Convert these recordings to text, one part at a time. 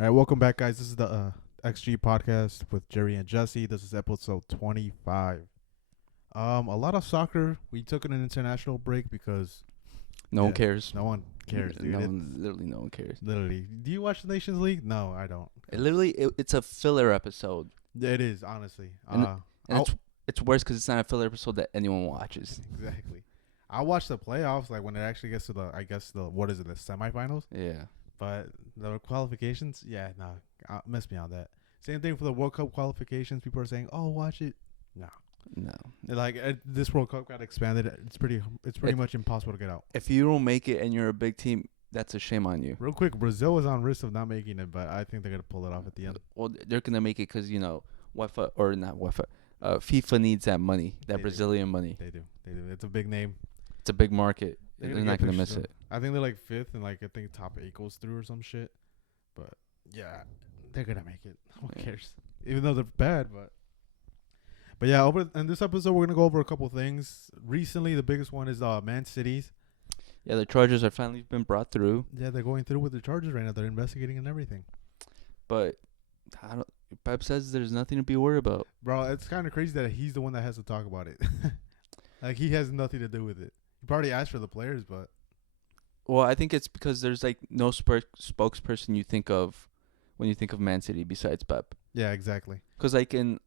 All right, welcome back, guys. This is the XG podcast with Jerry and Jesse. This is episode 25. A lot of soccer. We took an international break because No one cares. no one cares, dude. Literally no one cares. Literally. Do you watch the Nations League? No, I don't. It's a filler episode, It is, honestly. and it's worse because it's not a filler episode that anyone watches. Exactly. I watch the playoffs like when it actually gets to the the semifinals. Yeah, But the qualifications, miss me on that. Same thing for the World Cup qualifications. People are saying, "Oh, watch it." No. no. Like this World Cup got expanded. It's pretty much impossible to get out. If you don't make it and you're a big team, that's a shame on you. Real quick, Brazil is on risk of not making it, but I think they're gonna pull it off at the end. Well, they're gonna make it because UEFA or not UEFA, FIFA needs that money, that They Brazilian money. They do. It's a big name. It's a big market. They're not gonna miss it. I think they're like fifth, and like I think top 8 goes through or some shit. But yeah, they're gonna make it. Who cares? Even though they're bad, but yeah. In this episode, we're gonna go over a couple things. Recently, the biggest one is Man City's. Yeah, the charges are finally been brought through. Yeah, they're going through with the charges right now. They're investigating and everything. But Pep says there's nothing to be worried about. Bro, it's kind of crazy that he's the one that has to talk about it. Like, he has nothing to do with it. He probably asked for the players, but... Well, I think it's because there's like no spokesperson you think of when you think of Man City besides Pep. Yeah, exactly. Because like in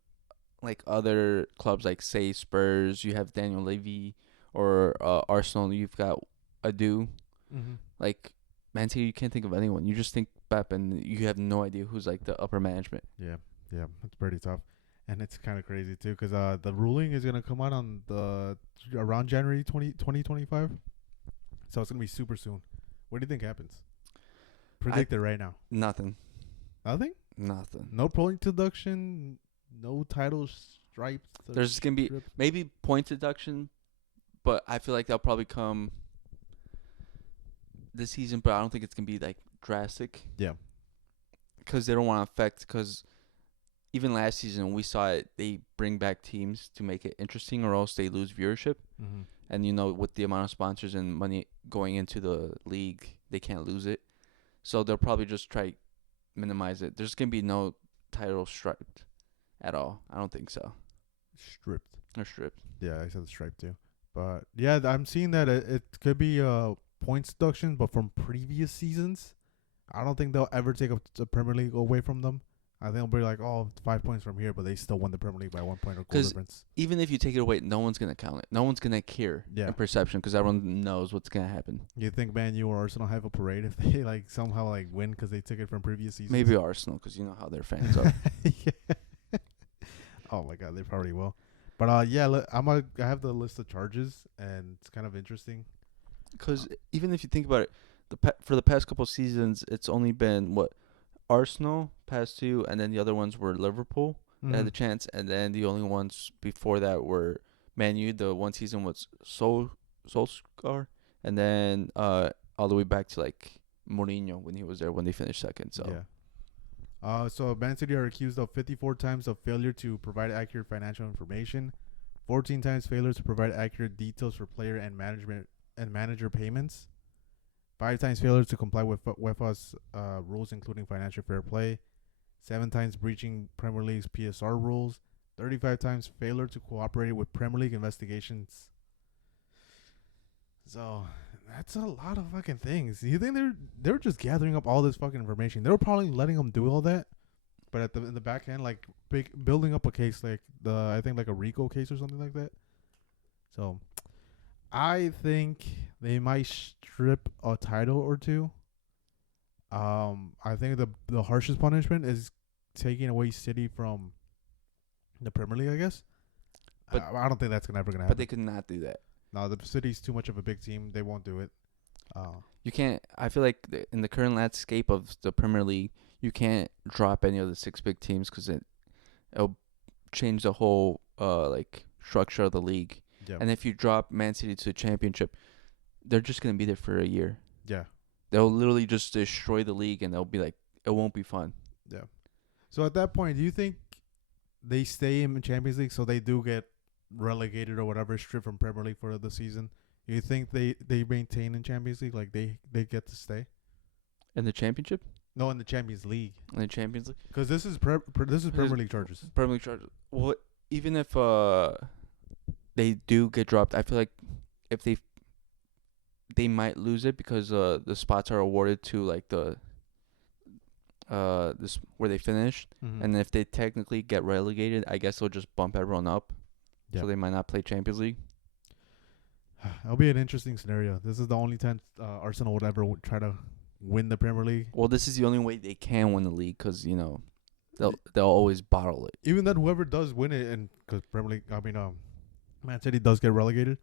like other clubs, like say Spurs, you have Daniel Levy, or Arsenal, you've got Adu. Mm-hmm. Like Man City, you can't think of anyone. You just think Pep, and you have no idea who's like the upper management. Yeah, it's pretty tough. And it's kind of crazy, too, because the ruling is going to come out on around January 2025. So it's going to be super soon. What do you think happens? Predict it right now. Nothing. Nothing? Nothing. No point deduction, no title stripes. There's going to be maybe point deduction, but I feel like that'll probably come this season, but I don't think it's going to be like drastic. Yeah. Because they don't want to affect, because even last season we saw it, they bring back teams to make it interesting or else they lose viewership. Mm-hmm. And, with the amount of sponsors and money going into the league, they can't lose it. So they'll probably just try minimize it. There's going to be no title striped at all. I don't think so. Stripped. Or stripped. Yeah, I said stripe too. But, yeah, I'm seeing that it could be points deduction, but from previous seasons. I don't think they'll ever take a Premier League away from them. I think they'll be like, 5 points from here, but they still won the Premier League by 1 point or goal difference. Even if you take it away, no one's going to count it. No one's going to care in perception because everyone knows what's going to happen. You think Man U or Arsenal have a parade if they somehow win because they took it from previous seasons? Maybe Arsenal, because you know how their fans are. Yeah. Oh, my God, they probably will. But, I have the list of charges, and it's kind of interesting. Because even if you think about it, for the past couple seasons, it's only been, Arsenal past 2, and then the other ones were Liverpool that had the chance, and then the only ones before that were Man U. The one season was Solskjaer, and then all the way back to Mourinho when he was there when they finished second. So yeah. So Man City are accused of 54 times of failure to provide accurate financial information, 14 times failure to provide accurate details for player and manager payments, 5 times failure to comply with UEFA's rules, including financial fair play, 7 times breaching Premier League's PSR rules, 35 times failure to cooperate with Premier League investigations. So that's a lot of fucking things. You think they're just gathering up all this fucking information? They were probably letting them do all that, but in the back end, building up a case I think a RICO case or something like that. So I think they might strip a title or two. I think the harshest punishment is taking away City from the Premier League, I guess. But I don't think that's ever gonna happen. But they could not do that. No, the City's too much of a big team. They won't do it. You can't. I feel like in the current landscape of the Premier League, you can't drop any of the 6 big teams because it'll change the whole structure of the league. Yeah. And if you drop Man City to the championship, they're just going to be there for a year. Yeah. They'll literally just destroy the league, and they'll be like, it won't be fun. Yeah. So at that point, do you think they stay in the Champions League so they do get relegated or whatever, stripped from Premier League for the season? You think they maintain in Champions League, they get to stay? In the championship? No, in the Champions League. in the Champions League. Because this is Premier League charges. Premier League charges. Well, even if they do get dropped, I feel like if they might lose it because the spots are awarded to like the this where they finished, and if they technically get relegated, I guess they'll just bump everyone up, so they might not play Champions League. It'll be an interesting scenario. This is the only time Arsenal would ever try to win the Premier League. Well, this is the only way they can win the league because they'll always bottle it. Even then, whoever does win it, and because Premier League, Man City does get relegated,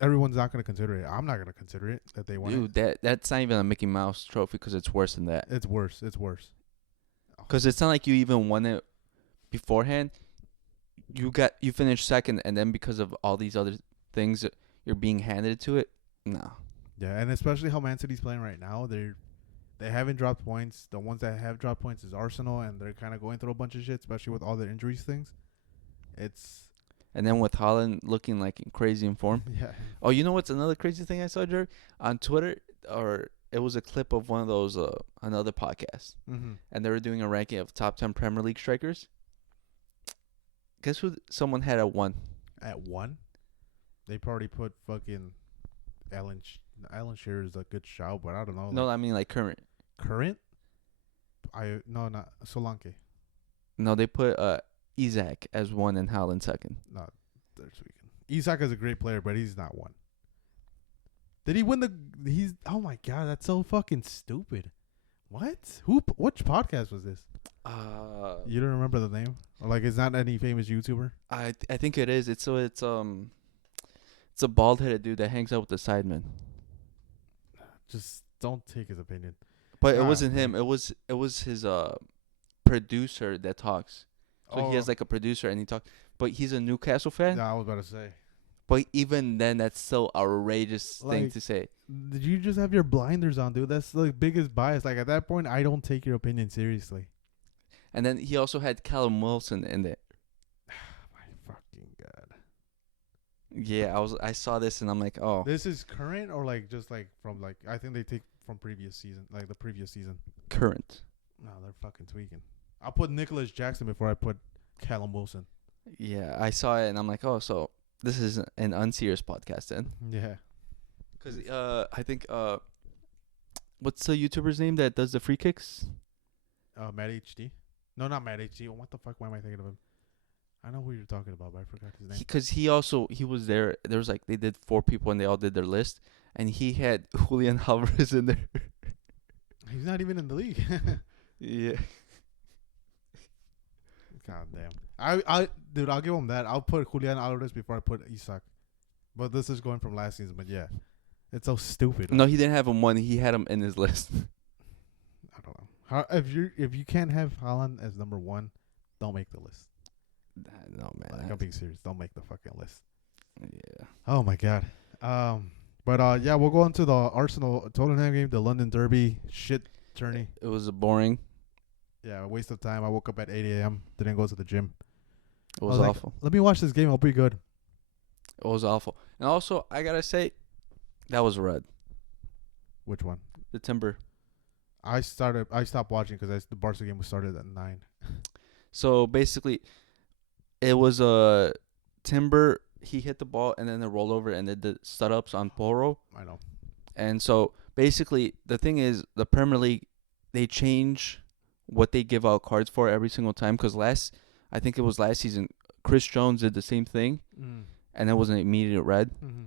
everyone's not going to consider it. I'm not going to consider it that they won. Dude, that's not even a Mickey Mouse trophy because it's worse than that. It's worse. Because it's not like you even won it beforehand. You finished second, and then because of all these other things, you're being handed to it. No. Yeah, and especially how Man City's playing right now, they haven't dropped points. The ones that have dropped points is Arsenal, and they're kind of going through a bunch of shit, especially with all the injuries things. And then with Haaland looking like crazy in form. Yeah. Oh, you know what's another crazy thing I saw, Jared? On Twitter, or it was a clip of one of those another podcast, and they were doing a ranking of top 10 Premier League strikers. Guess who someone had at 1? At 1? They probably put fucking Alan Shearer is a good shout, but I don't know. No, I mean like current. Current? No, not Solanke. No, they put Isaac as 1 and Haaland second. No, they're tweaking. Isak is a great player, but he's not 1. Did he win oh my god, that's so fucking stupid. What? Which podcast was this? You don't remember the name? Or like, it's not any famous YouTuber? I think it is. It's a bald-headed dude that hangs out with the Sidemen. Just don't take his opinion. But it wasn't him. It was his producer that talks. So he has like a producer and he talks. But he's a Newcastle fan. Yeah, I was about to say. But even then, that's so outrageous thing to say. Did you just have your blinders on, dude? That's the biggest bias. Like, at that point, I don't take your opinion seriously. And then he also had Callum Wilson in there. My fucking god. Yeah, I saw this and I'm like, oh. This is current or like just like from like, I think they take from previous season, like the previous season. Current. No, they're fucking tweaking. I'll put Nicholas Jackson before I put Callum Wilson. Yeah, I saw it and I'm like, oh, so this is an unserious podcast then. Yeah. Because I think, what's the YouTuber's name that does the free kicks? Matt HD. No, not Matt HD. What the fuck? Why am I thinking of him? I know who you're talking about, but I forgot his name. Because he was there. There was like, they did 4 people and they all did their list. And he had Julian Alvarez in there. He's not even in the league. Yeah. God damn. Dude, I'll give him that. I'll put Julian Alvarez before I put Isak. But this is going from last season. But yeah, it's so stupid. No, he didn't have him 1. He had him in his list. I don't know. If you can't have Haaland as number 1, don't make the list. No, man. Like, I'm being serious. Don't make the fucking list. Yeah. Oh my god. But yeah, we'll go on to the Arsenal Tottenham game, the London Derby shit tourney. It was boring. Yeah, a waste of time. I woke up at 8 a.m. Didn't go to the gym. It was awful. Let me watch this game. It'll be good. It was awful. And also, I gotta say, that was red. Which one? The Timber. I stopped watching because the Barca game was started at 9. So basically, it was a Timber. He hit the ball and then it rolled over and did the stud ups on Poro. I know. And so basically, the thing is, the Premier League, they change what they give out cards for every single time. Because I think it was last season, Chris Jones did the same thing, and it was an immediate red. Mm-hmm.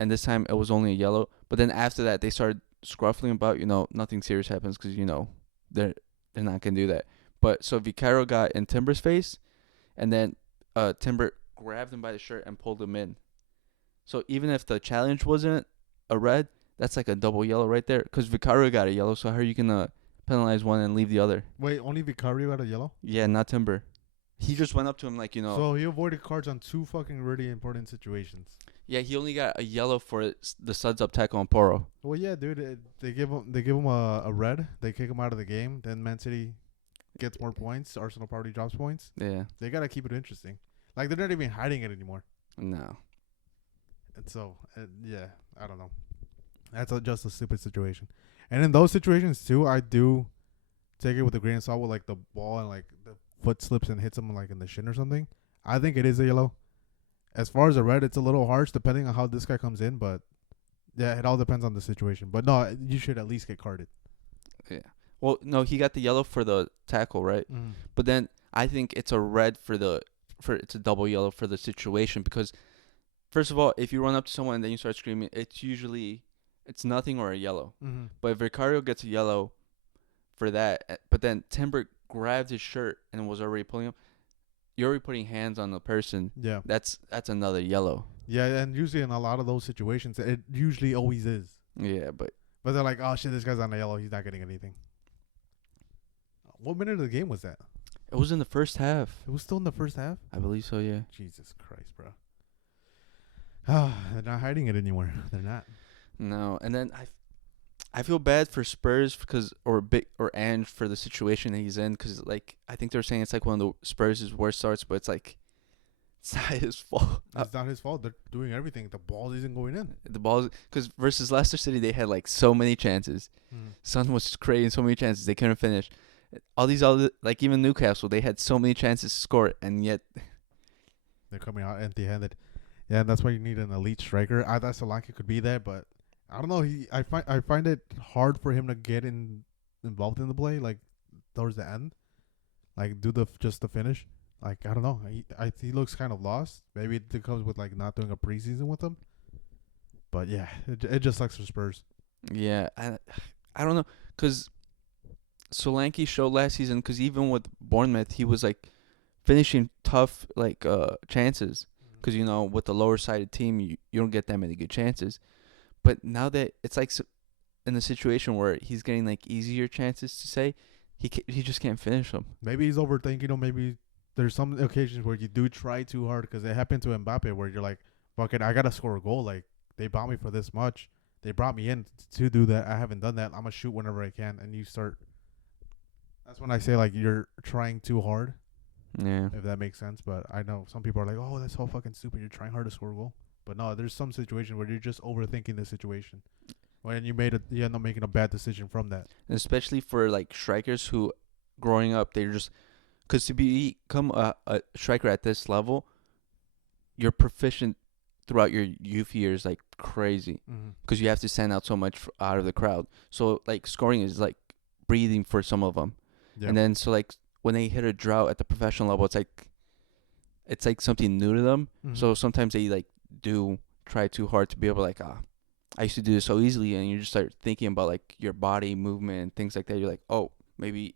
And this time it was only a yellow. But then after that, they started scruffling about, nothing serious happens because, they're not going to do that. But so Vicario got in Timber's face, and then Timber grabbed him by the shirt and pulled him in. So even if the challenge wasn't a red, that's like a double yellow right there. Because Vicario got a yellow, so how are you going to penalize one and leave the other? Wait, only Vicario got a yellow? Yeah, not Timber. He just went up to him like, So he avoided cards on 2 fucking really important situations. Yeah, he only got a yellow for the suds up tackle on Poro. Well, yeah, dude. They give him a red. They kick him out of the game. Then Man City gets more points. Arsenal probably drops points. Yeah. They got to keep it interesting. Like, they're not even hiding it anymore. No. And so, yeah, I don't know. That's just a stupid situation. And in those situations, too, I do take it with a grain of salt with like the ball and like the foot slips and hits him like in the shin or something, I think it is a yellow. As far as a red, it's a little harsh depending on how this guy comes in, but yeah, it all depends on the situation. But no, you should at least get carded. Yeah. Well, no, he got the yellow for the tackle, right? Mm. But then I think it's a red for it's a double yellow for the situation because first of all, if you run up to someone and then you start screaming, it's nothing or a yellow. Mm-hmm. But if Vicario gets a yellow for that, but then Timber grabbed his shirt and was already pulling him, you're already putting hands on the person. Yeah. That's another yellow. Yeah, and usually in a lot of those situations, it usually always is. Yeah, but they're like, oh shit, this guy's on the yellow. He's not getting anything. What minute of the game was that? it was in the first half. It was still in the first half? I believe so, yeah. Jesus Christ, bro. Ah, they're not hiding it anymore. They're not. No, and then I feel bad for Spurs or Ange for the situation that he's in because like I think they're saying it's like one of the Spurs' worst starts, but it's like it's not his fault. It's not his fault. They're doing everything. The ball isn't going in. The ball because versus Leicester City they had like so many chances. Son was creating so many chances they couldn't finish. All these other like even Newcastle they had so many chances to score and yet they're coming out empty-handed. Yeah, and that's why you need an elite striker. I thought Solanke could be there, but I don't know. I find it hard for him to get involved in the play like towards the end, like do just the finish. Like I don't know. He looks kind of lost. Maybe it comes with like not doing a preseason with him. But yeah, it just sucks for Spurs. Yeah, I don't know because Solanke showed last season because even with Bournemouth he was like finishing tough like chances because you know with the lower sided team you don't get that many good chances. But now that it's like in a situation where he's getting like easier chances to say, he just can't finish them. Maybe he's overthinking them. Maybe there's some occasions where you do try too hard because it happened to Mbappe where you're like, fuck it, I got to score a goal. Like, they bought me for this much. They brought me in to do that. I haven't done that. I'm going to shoot whenever I can. And you start. That's when I say, like, you're trying too hard. Yeah. If that makes sense. But I know some people are like, oh, that's so fucking stupid. You're trying hard to score a goal. But no, there's some situation where you're just overthinking the situation. When you end up making a bad decision from that. And especially for like strikers who, growing up, they're just, because to become a striker at this level, you're proficient throughout your youth years like crazy. Because you have to stand out so much out of the crowd. So like scoring is like breathing for some of them. Yep. And then so like when they hit a drought at the professional level, it's like something new to them. So sometimes they like do try too hard to be able to like I used to do this so easily, and you just start thinking about like your body movement and things like that. You're like, oh, maybe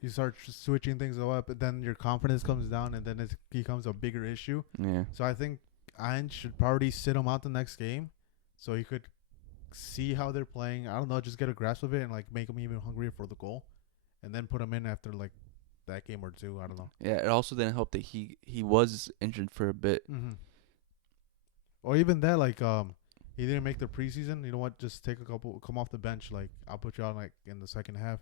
you start switching things up, and then your confidence comes down, and then it becomes a bigger issue. Yeah. So I think Ange should probably sit him out the next game, so he could see how they're playing. I don't know, just get a grasp of it and like make him even hungrier for the goal, and then put him in after like that game or two. I don't know. Yeah, it also didn't help that he was injured for a bit. Or even that, like he didn't make the preseason. You know what? Just come off the bench. Like I'll put you on like in the second half,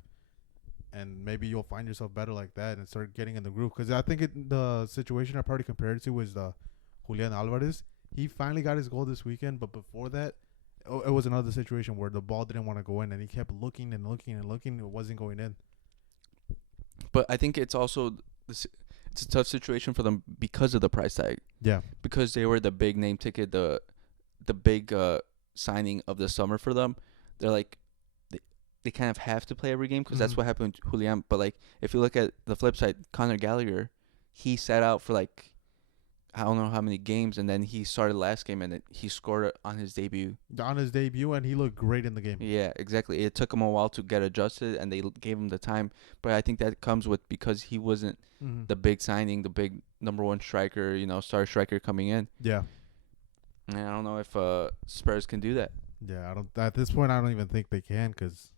and maybe you'll find yourself better like that and start getting in the groove. Because I think the situation I probably compared it to was the Julian Alvarez. He finally got his goal this weekend, but before that, it was another situation where the ball didn't want to go in, and he kept looking and looking and looking. It wasn't going in. But I think it's also it's a tough situation for them because of the price tag. Yeah. Because they were the big name ticket, the big signing of the summer for them. They're like they kind of have to play every game because that's what happened with Julian. But like if you look at the flip side, Conor Gallagher, he sat out for like I don't know how many games, and then he started last game, and he scored on his debut. And he looked great in the game. Yeah, exactly. It took him a while to get adjusted, and they gave him the time. But I think that comes with because he wasn't the big signing, the big number one striker, star striker coming in. Yeah. And I don't know if Spurs can do that. Yeah, I don't. At this point, I don't even think they can because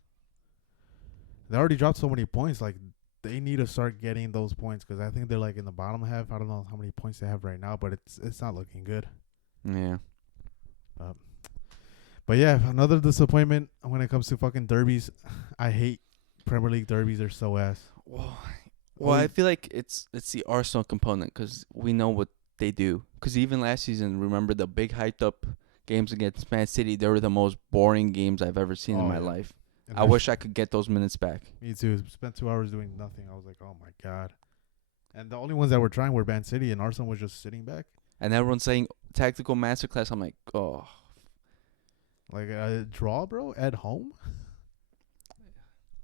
they already dropped so many points. Like, they need to start getting those points because I think they're like in the bottom half. I don't know how many points they have right now, but it's not looking good. Yeah. But yeah, another disappointment when it comes to fucking derbies. I hate Premier League derbies. They're so ass. Well, I feel like it's the Arsenal component because we know what they do. Because even last season, remember the big hyped up games against Man City? They were the most boring games I've ever seen in my life. And I wish I could get those minutes back. Me too. Spent 2 hours doing nothing. I was like, oh my god. And the only ones that were trying were Man City, and Arsenal was just sitting back. And everyone's saying tactical masterclass. I'm like, oh. Like a draw, bro, at home.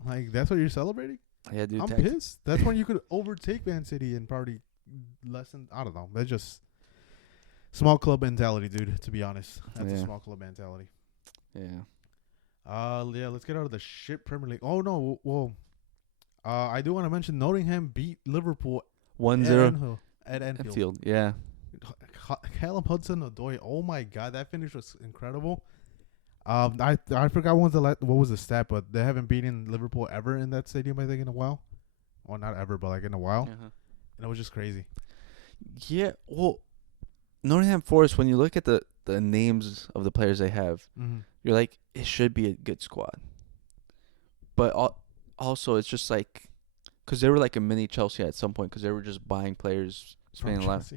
Like that's what you're celebrating. Yeah, dude. I'm pissed. That's when you could overtake Man City and probably lessen. I don't know. That's just small club mentality, dude. To be honest, that's a small club mentality. Yeah. Yeah. Let's get out of the shit Premier League. Oh no. Well, I do want to mention Nottingham beat Liverpool 1-0 at Anfield. Anfield. Yeah. Callum Hudson-Odoi. Oh my god, that finish was incredible. I forgot what was the stat, but they haven't beaten Liverpool ever in that stadium. I think in a while. Well, not ever, but like in a while. Uh-huh. And it was just crazy. Yeah. Well, Nottingham Forest. When you look at the names of the players they have, you're like, it should be a good squad. But also, it's just like, because they were like a mini Chelsea at some point, because they were just buying players, spending a lot.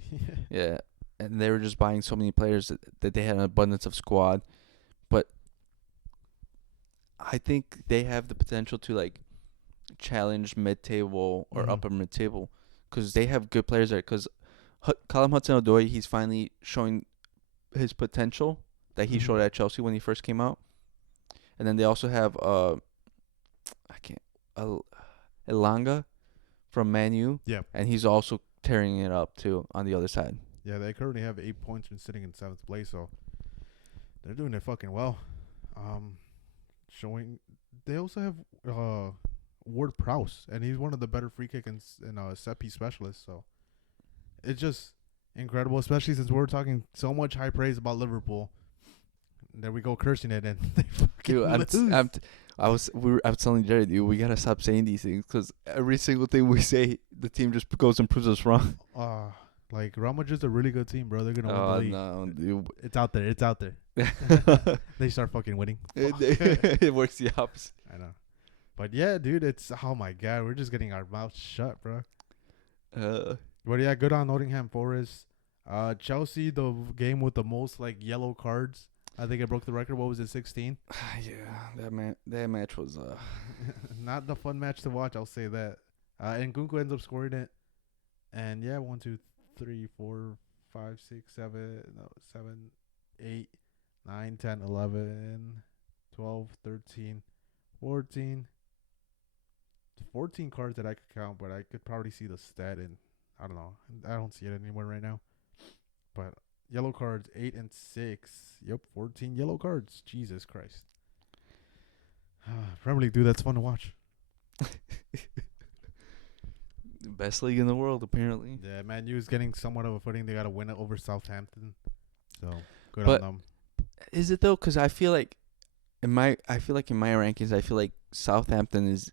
Yeah, and they were just buying so many players that they had an abundance of squad. But I think they have the potential to like challenge mid-table or upper mid-table, because they have good players there. Because Callum Hudson-Odoi, he's finally showing his potential that he showed at Chelsea when he first came out. And then they also have Elanga from Man U. Yeah. And he's also tearing it up too on the other side. Yeah, they currently have 8 points and sitting in 7th place, so they're doing it fucking well. They also have Ward Prowse, and he's one of the better free kick and set piece specialists. So it's just incredible, especially since we're talking so much high praise about Liverpool. There we go, cursing it, and they fucking lose. I was telling Jared, dude, we gotta stop saying these things, because every single thing we say, the team just goes and proves us wrong. Like Real Madrid's a really good team, bro. They're gonna win the league. No, dude. It's out there. They start fucking winning. It works the opposite. I know, but yeah, dude, it's oh my god, we're just getting our mouths shut, bro. But yeah, good on Nottingham Forest. Chelsea, the game with the most like yellow cards. I think it broke the record. What was it, 16? Yeah, that match was not the fun match to watch. I'll say that. And Nkunku ends up scoring it. And yeah, 1, 2, 3, 4, 5, 6, 7, 8, 9, 10, 11, 12, 13, 14. 14 cards that I could count, but I could probably see the stat, and I don't know. I don't see it anywhere right now. But yellow cards, 8 and 6. Yep, 14 yellow cards. Jesus Christ. Premier League, dude, that's fun to watch. Best league in the world, apparently. Yeah, Man U is getting somewhat of a footing. They got to win it over Southampton. So, good on them. Is it, though? Because I feel like in my rankings, I feel like Southampton is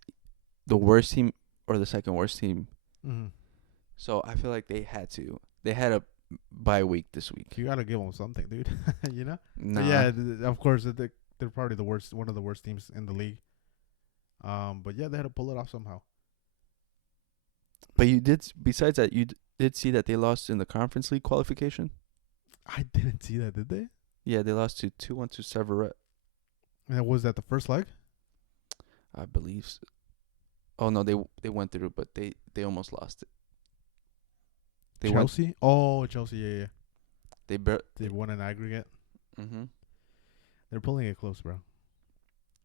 the worst team or the second worst team. Mm-hmm. So, I feel like they had a bye week this week. You got to give them something, dude. You know? Nah. Yeah, of course, they're probably one of the worst teams in the league. But yeah, they had to pull it off somehow. But besides that, you did see that they lost in the Conference League qualification? I didn't see that, did they? Yeah, they lost to 2-1 to Servette. And was that the first leg? I believe so. Oh, no, they went through, but they almost lost it. Chelsea? Chelsea, yeah. They won an aggregate. Mm-hmm. They're pulling it close, bro.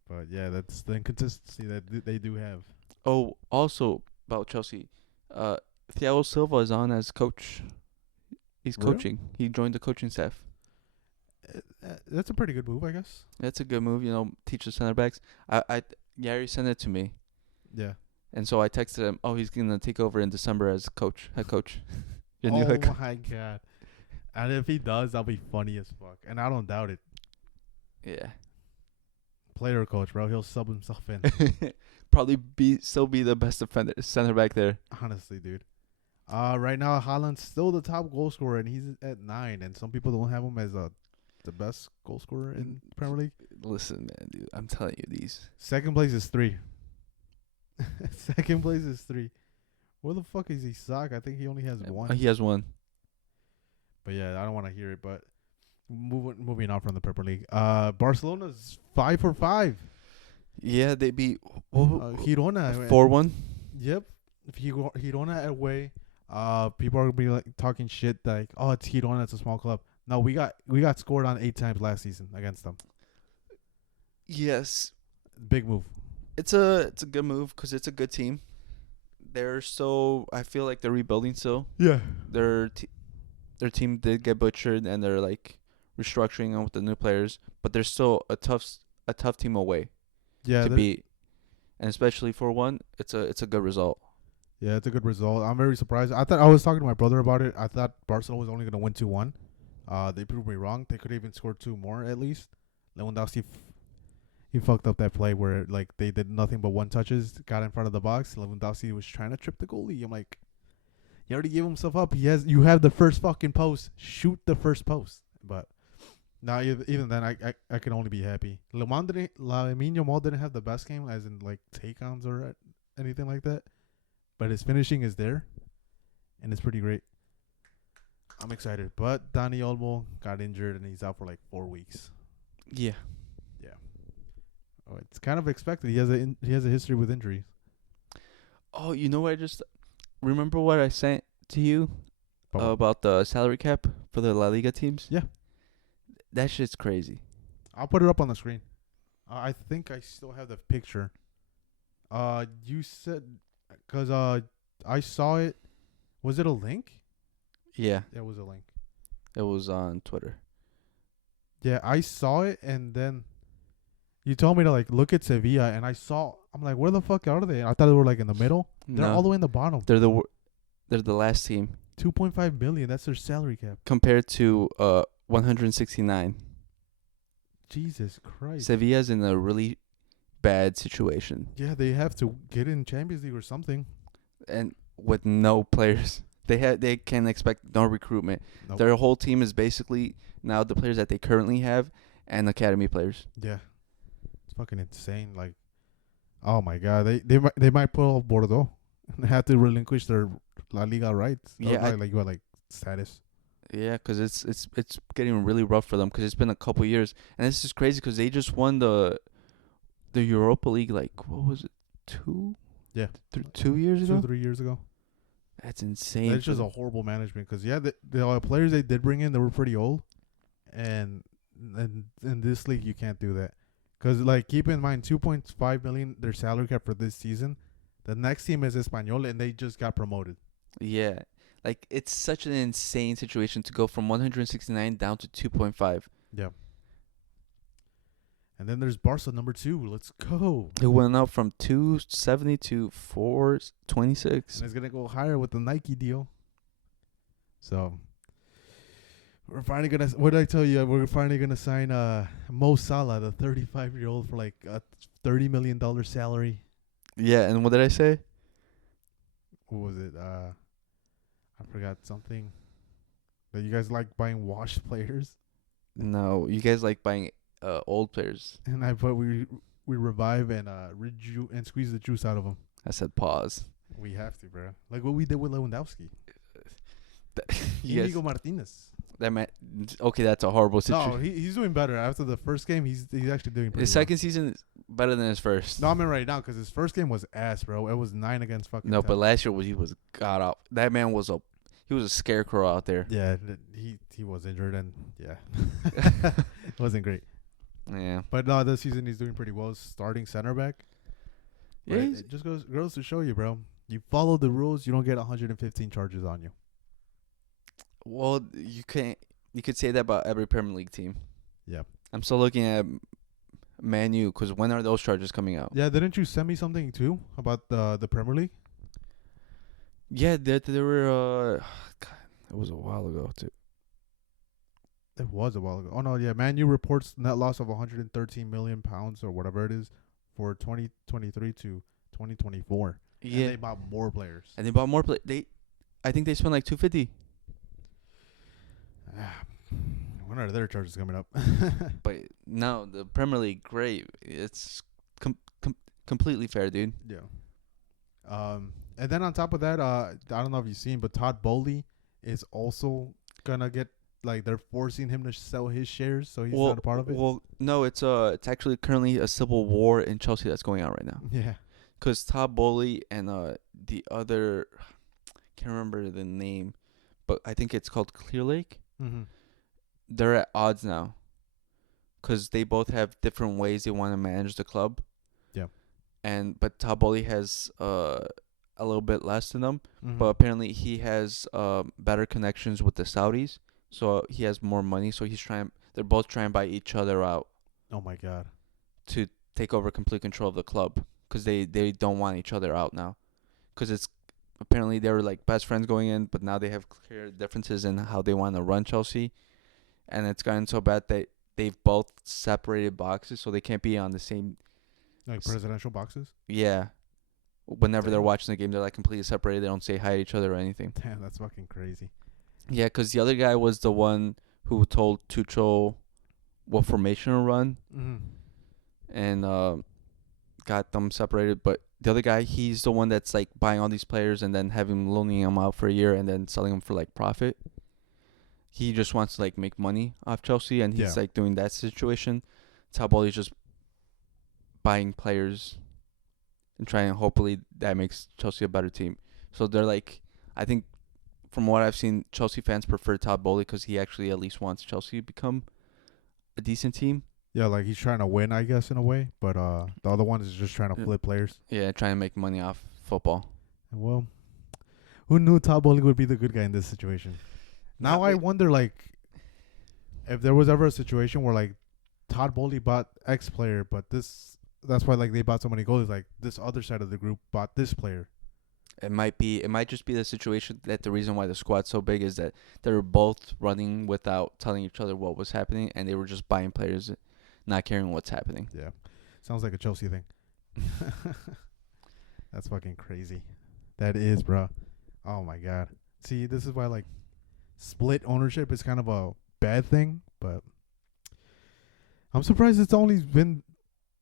But yeah, that's the inconsistency that they do have. Oh, also about Chelsea, Thiago Silva is on as coach. He's coaching. He joined the coaching staff. That's a pretty good move, I guess. That's a good move, teach the center backs. Gary sent it to me. Yeah. And so I texted him, he's going to take over in December as head coach. Your new head coach. My God. And if he does, that'll be funny as fuck. And I don't doubt it. Yeah. Player coach, bro. He'll sub himself in. Probably still be the best center back there. Honestly, dude. Right now, Haaland's still the top goal scorer, and he's at 9. And some people don't have him as the best goal scorer in Premier League. Listen, man, dude. I'm telling you these. Second place is 3. Second place is 3. Where the fuck is he sock? I think he only has 1. He has 1. But yeah, I don't want to hear it. But moving on from the Premier League, Barcelona's 5 for 5. Yeah, they beat Girona. 4-1. Yep. If Girona away, people are gonna be like talking shit like, oh, it's Girona, it's a small club. No, we got scored on 8 times last season against them. Yes, Big move. it's a good move because it's a good team. I feel like they're rebuilding still. Yeah. Their team did get butchered and they're like restructuring them with the new players, but they're still a tough team away Yeah. to beat, and especially for one, it's a good result. Yeah, it's a good result. I'm very surprised. I was talking to my brother about it. I thought Barcelona was only gonna win 2-1. They proved me wrong. They could have even scored 2 more at least. Lewandowski, he fucked up that play where like they did nothing but one touches, got in front of the box. Lewandowski was trying to trip the goalie. I'm like, he already gave himself up. You have the first fucking post. Shoot the first post. But now even then, I can only be happy. Lamine Yamal didn't have the best game, as in like take-ons or anything like that. But his finishing is there, and it's pretty great. I'm excited. But Dani Olmo got injured, and he's out for like 4 weeks. Yeah. Yeah. Oh, it's kind of expected. He has a history with injuries. Oh, you know what? I just remember what I sent to you about the salary cap for the La Liga teams. Yeah. That shit's crazy. I'll put it up on the screen. I think I still have the picture. You said, because I saw it. Was it a link? Yeah, It was a link. it was on Twitter. Yeah, I saw it, and then you told me to like look at Sevilla, and I'm like, where the fuck are they? I thought they were like in the middle. They're all the way in the bottom. They're the last team 2.5 million. That's their salary cap. compared to 169. Jesus Christ. Sevilla's in a really bad situation Yeah, they have to get in Champions League or something. and with no players. They can expect no recruitment. Nope. Their whole team is basically now the players that they currently have and academy players. Yeah, it's fucking insane. Like, oh my god, they might pull off Bordeaux and have to relinquish their La Liga rights. Yeah, like status. Yeah, because it's getting really rough for them because it's been a couple years, and this is crazy because they just won the Europa League, like, what was it, 2 years ago? 3 years ago. That's insane. That's just a horrible management. Because the players they did bring in, they were pretty old, and in this league you can't do that. Because like keep in mind, 2.5 million their salary cap for this season. The next team is Espanyol, and they just got promoted. Yeah. Like, it's such an insane situation to go from 169 down to 2.5. Yeah. And then there's Barca number 2. Let's go. It went up from 270 to 426. And it's gonna go higher with the Nike deal. So we're finally gonna. What did I tell you? We're finally gonna sign Mo Salah, the 35-year-old, for like a $30 million salary. Yeah, and what did I say? What was it? I forgot something. That you guys like buying washed players. No, you guys like buying old players. And I put we revive and and squeeze the juice out of them. I said pause. We have to, bro. Like what we did with Lewandowski. You Inigo guys, Martinez. that man. Okay, that's a horrible situation. No, he's doing better. After the first game, he's actually doing pretty His second season is better than his first. well. No, I mean right now because his first game was ass, bro. It was 9 against fucking. No, 10. but last year he was god up. That man was a scarecrow out there. Yeah, he was injured and yeah, it wasn't great. Yeah. But no, this season he's doing pretty well, starting center back. Yeah. But it just goes to show you, bro. You follow the rules, you don't get 115 charges on you. Well, you could say that about every Premier League team. Yeah. I'm still looking at Man U because when are those charges coming out? Yeah, didn't you send me something too about the Premier League? Yeah, there were. God, it was a while ago too. It was a while ago. Oh no, yeah. Man U reports net loss of 113 million pounds or whatever it is for 2023 to 2024. Yeah, And they bought more players. and they bought more I think they spent like 250. When are their charges coming up? But no, the Premier League, great. It's completely fair, dude. Yeah. And then on top of that, I don't know if you've seen, but Todd Bowley is also gonna get like they're forcing him to sell his shares, so he's Well, not a part of it. well, no, it's actually currently a civil war in Chelsea that's going on right now. Yeah. Because Todd Bowley and the other, can't remember the name, but I think it's called Clear Lake. Mm-hmm. They're at odds now. Because they both have different ways they want to manage the club. Yeah. But Todd Bowley has a little bit less than them. Mm-hmm. But apparently he has better connections with the Saudis. So he has more money. So they're both trying to buy each other out Oh my God. to take over complete control of the club. Because they don't want each other out now. Because it's apparently they were like best friends going in. But now they have clear differences in how they want to run Chelsea. And it's gotten so bad that they've both separated boxes, so they can't be on the same. Like presidential boxes. Yeah. Whenever they're Damn. watching the game, they're like completely separated. They don't say hi to each other or anything. Damn, that's fucking crazy. Yeah, because the other guy was the one who told Tuchel what formation to run Mm-hmm. and got them separated. But the other guy, he's the one that's like buying all these players and then loaning them out for a year and then selling them for like profit. He just wants to like make money off Chelsea, and he's like doing that situation. Todd Bowley's just buying players and trying, hopefully that makes Chelsea a better team. So they're like, I think from what I've seen, Chelsea fans prefer Todd Bowley because he actually at least wants Chelsea to become a decent team. Yeah, like he's trying to win, I guess, in a way. But the other one is just trying to flip players. Yeah, trying to make money off football. Well, who knew Todd Bowley would be the good guy in this situation? Now I wonder, like, if there was ever a situation where, like, Todd Bowley bought X player, but that's why, like, they bought so many goalies. Like, this other side of the group bought this player. It might just be the situation that the reason why the squad's so big is that they were both running without telling each other what was happening, and they were just buying players, not caring what's happening. Yeah. Sounds like a Chelsea thing. That's fucking crazy. That is, bro. Oh, my God. See, this is why, like, split ownership is kind of a bad thing, but I'm surprised it's only been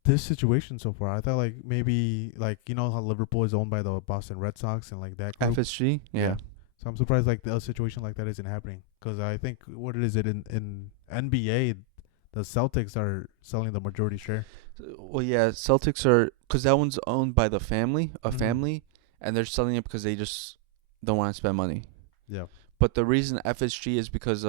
this situation so far. I thought like maybe like you know how Liverpool is owned by the Boston Red Sox and like that group? FSG, yeah. So I'm surprised like a situation like that isn't happening because I think what is it in NBA, the Celtics are selling the majority share. Well, yeah, Celtics are because that one's owned by the family, Mhm. family, and they're selling it because they just don't want to spend money. Yeah. But the reason FSG is because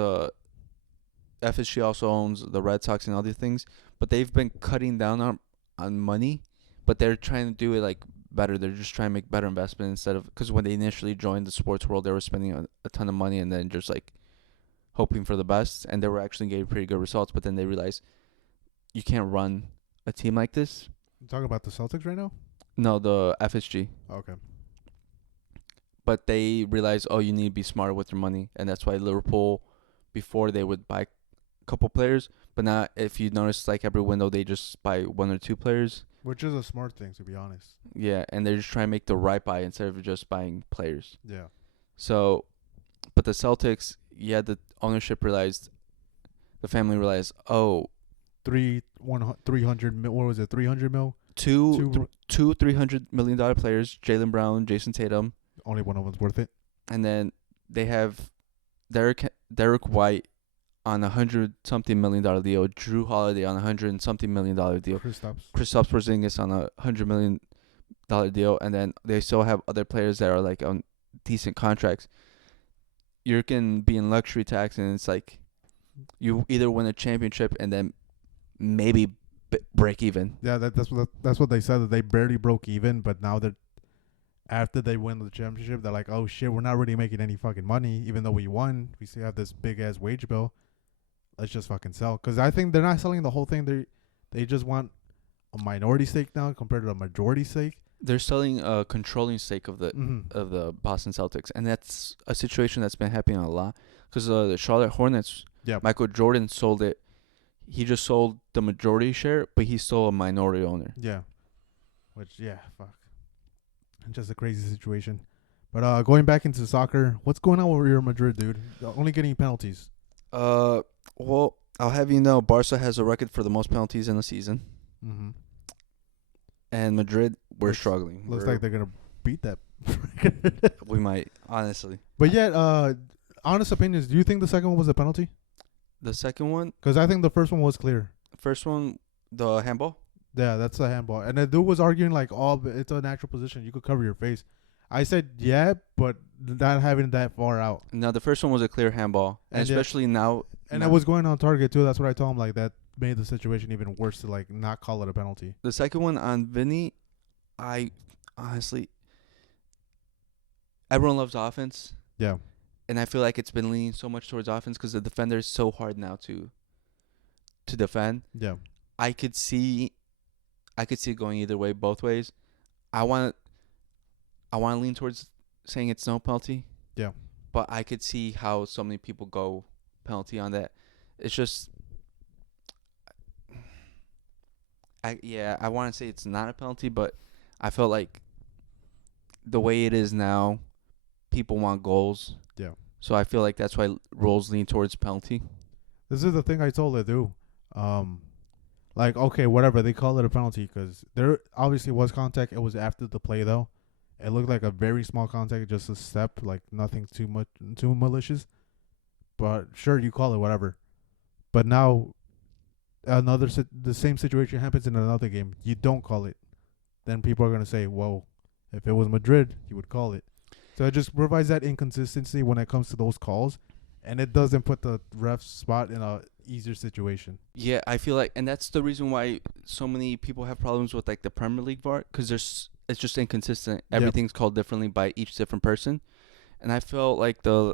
FSG also owns the Red Sox and other things, but they've been cutting down on money, but they're trying to do it like better. They're just trying to make better investment instead of because when they initially joined the sports world, they were spending a ton of money and then just like hoping for the best, and they were actually getting pretty good results. But then they realized you can't run a team like this. You talking about the Celtics right now? No, the FSG. Okay. But they realized, oh, you need to be smarter with your money, and that's why Liverpool, before they would buy a couple players, but now if you notice, like every window they just buy one or two players. Which is a smart thing, to be honest. Yeah, and they're just trying to make the right buy instead of just buying players. Yeah. So, but the Celtics, yeah, the ownership realized, the family realized, oh, 300 mil. What was it? 300 mil. two $300 million players, Jaylen Brown, Jason Tatum. Only one of them's worth it. And then they have Derek White on $100-something million deal, Drew Holiday on $100-something million deal, Kristaps Porzingis on $100 million deal, and then they still have other players that are like on decent contracts. You can be in luxury tax, and it's like you either win a championship and then maybe break even. Yeah, that's what they said, that they barely broke even, but now that after they win the championship, they're like, oh shit, we're not really making any fucking money, even though we won. We still have this big ass wage bill. Let's just fucking sell. Because I think they're not selling the whole thing. They just want a minority stake now compared to a majority stake. They're selling a controlling stake of the Mm-hmm. of the Boston Celtics, and that's a situation that's been happening a lot. Because the Charlotte Hornets, Michael Jordan sold it. He just sold the majority share, but he's still a minority owner. Yeah. Which, yeah, fuck. Just a crazy situation. But going back into soccer, what's going on with Real Madrid, dude? They're only getting penalties. Well, I'll have you know, Barca has a record for the most penalties in the season. Mm-hmm. And Madrid, we're struggling. Looks like they're going to beat that. We might, honestly. But yet, honest opinions, do you think the second one was a penalty? The second one, Because I think the first one was clear. first one, the handball. Yeah, that's the handball. And the dude was arguing like, "Oh, it's a natural position. You could cover your face." I said, "Yeah, but not having that far out." No, the first one was a clear handball, and And yeah, especially now. and now, it was going on target too. That's what I told him. Like that made the situation even worse to like not call it a penalty. the second one on Vinny, I honestly, everyone loves offense, Yeah, and I feel like it's been leaning so much towards offense because the defender is so hard now to defend. yeah, I could see it going either way, both ways. I want to lean towards saying it's no penalty. yeah. But I could see how so many people go penalty on that. It's just, I want to say it's not a penalty, but I felt like the way it is now, people want goals. Yeah. So I feel like that's why rules lean towards penalty. This is the thing I told Edu. Like, okay, whatever, they call it a penalty because there obviously was contact. It was after the play, though. It looked like a very small contact, just a step, like nothing too malicious. But sure, you call it whatever. But now, the same situation happens in another game. You don't call it. Then people are going to say, whoa, if it was Madrid, you would call it. So it just provides that inconsistency when it comes to those calls. And it doesn't put the ref's spot in a easier situation. Yeah, I feel like, and that's the reason why so many people have problems with like the Premier League VAR, because it's just inconsistent. Yep. Everything's called differently by each different person, and I felt like La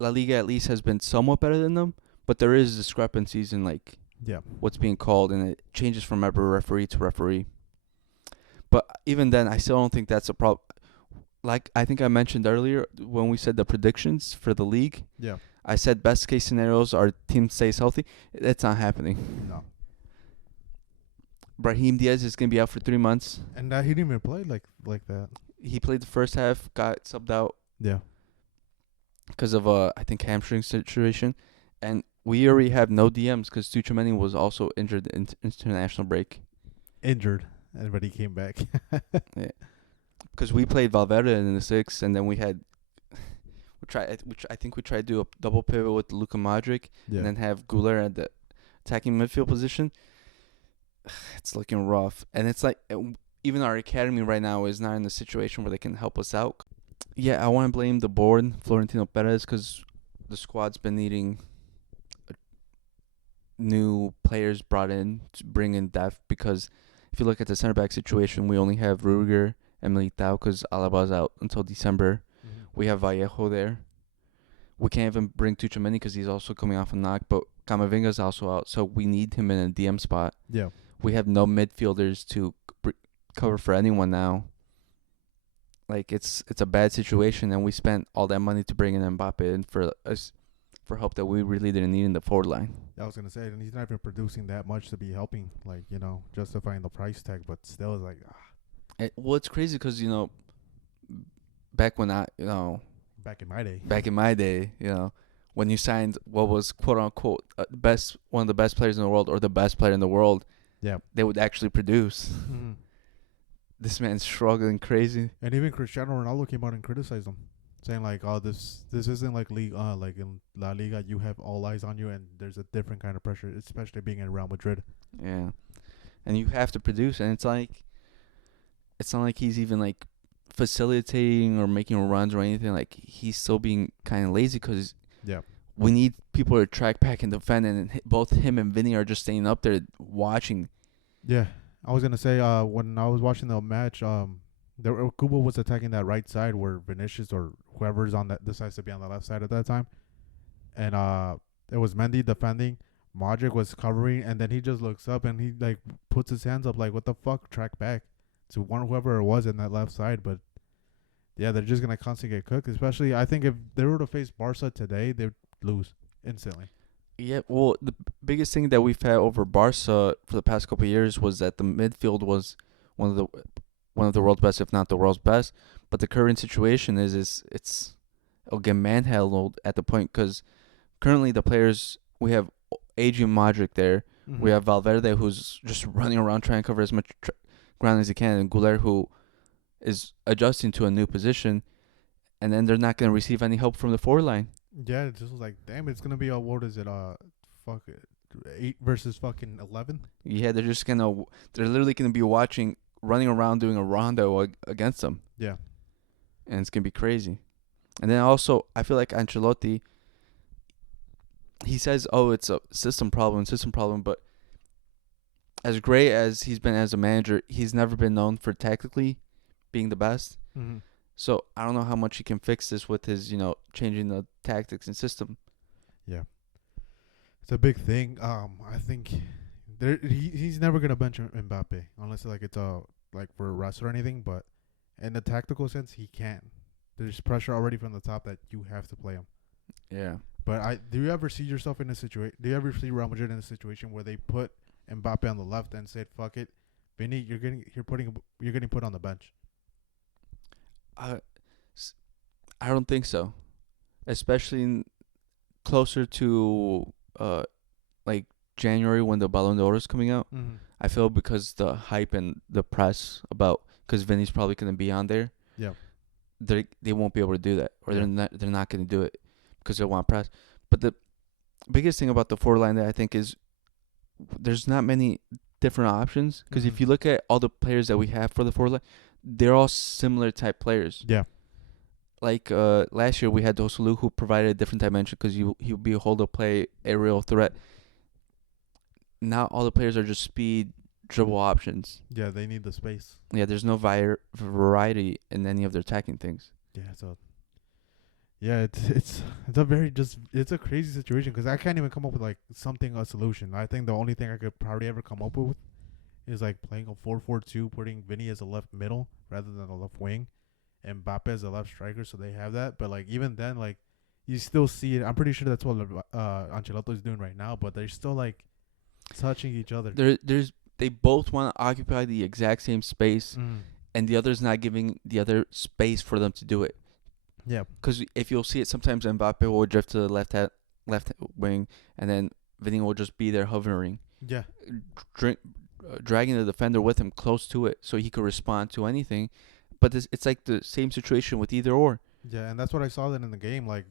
Liga at least has been somewhat better than them, but there is discrepancies in like Yeah. what's being called, and it changes from every referee to referee. But even then, I still don't think that's a problem. Like I think I mentioned earlier when we said the predictions for the league. Yeah. I said best case scenarios our team stays healthy. That's not happening. No. Brahim Diaz is gonna be out for 3 months. And he didn't even play like that. He played the first half, got subbed out Yeah. because of I think hamstring situation, and we already have no DMs because Tuchemani was also injured in international break. Injured, but he came back. Yeah, because we played Valverde in the 6th, and then we tried to do a double pivot with Luka Modric, Yeah. and then have Guler at the attacking midfield position. It's looking rough, and it's like even our academy right now is not in a situation where they can help us out. Yeah, I want to blame the board, Florentino Perez, because the squad's been needing new players brought in to bring in depth. Because if you look at the center back situation, we only have Rudiger and Militao because Alaba's out until December. Mhm. We have Vallejo there. We can't even bring Tuchemani because he's also coming off a knock, but Camavinga's also out, so we need him in a DM spot. Yeah. We have no midfielders to cover for anyone now. Like it's a bad situation, and we spent all that money to bring in Mbappe in for help that we really didn't need in the forward line. I was gonna say, and he's not even producing that much to be helping, like justifying the price tag. But still, it's like, Well, it's crazy because back when back in my day. back in my day, when you signed what was quote unquote one of the best players in the world or the best player in the world, Yeah. they would actually produce. Mhm. This man's struggling crazy. And even Cristiano Ronaldo came out and criticized him, saying like, "Oh, this isn't like league. Like in La Liga, you have all eyes on you, and there's a different kind of pressure, especially being in Real Madrid." Yeah, and you have to produce, and it's not like he's even like facilitating or making runs or anything. Like he's still being kind of lazy because Yeah. we need people to track back and defend, and both him and Vinny are just staying up there watching. Yeah. I was gonna say, when I was watching the match, Kubo was attacking that right side where Vinicius or whoever's on that decides to be on the left side at that time, and it was Mendy defending. Modric was covering, and then he just looks up and he like puts his hands up like, "What the fuck?" Track back to whoever it was in that left side, but yeah, they're just gonna constantly get cooked. Especially, I think if they were to face Barca today, they'd lose instantly. Yeah, well, the biggest thing that we've had over Barca for the past couple of years was that the midfield was one of the world's best, if not the world's best. But the current situation is it'll get manhandled at the point because currently the players we have Adrian Modric there, Mm-hmm. we have Valverde who's just running around trying to cover as much ground as he can, and Guler who is adjusting to a new position, and then they're not going to receive any help from the forward line. Yeah, it just was like, damn, it's gonna be a what is it? Fuck it, 8 versus fucking 11. Yeah, they're literally gonna be running around doing a rondo against them, Yeah. and it's gonna be crazy. And then also, I feel like Ancelotti, he says, "Oh, it's a system problem," but as great as he's been as a manager, he's never been known for tactically being the best. Mm-hmm. So I don't know how much he can fix this with his, changing the tactics and system. Yeah, it's a big thing. I think he's never gonna bench Mbappe unless like it's a like for a rest or anything. But in the tactical sense, he can. There's pressure already from the top that you have to play him. Yeah. But do you ever see yourself in a situation? Do you ever see Real Madrid in a situation where they put Mbappe on the left and said, "Fuck it, Vinny, you're getting put on the bench." I, I don't think so, especially closer to like January when the Ballon d'Or is coming out. Mm-hmm. I feel because the hype and the press about because Vinny's probably gonna be on there. Yeah. They won't be able to do that, or Yeah. they're not gonna do it because they want press. But the biggest thing about the forward line that I think is there's not many different options because if Mhm. you look at all the players that we have for the forward line, they're all similar type players. Yeah. Like last year we had Dosulu who provided a different dimension because he would be a hold up play aerial threat. Now all the players are just speed dribble options. Yeah, they need the space. Yeah, there's no variety in any of their attacking things. Yeah, so yeah, it's a very it's a crazy situation because I can't even come up with like a solution. I think the only thing I could probably ever come up with is like playing a 4-4-2, putting Vinny as a left middle rather than a left wing, and Mbappe as a left striker, so they have that. But like even then, like you still see it. I'm pretty sure that's what Ancelotti is doing right now, but they're still like touching each other. They both want to occupy the exact same space, and the other's not giving the other space for them to do it. Yeah. Because if you'll see it, sometimes Mbappe will drift to the left wing, and then Vinny will just be there hovering, Yeah. dragging the defender with him close to it, so he could respond to anything. But it's like the same situation with either or. Yeah, and that's what I saw then in the game. Like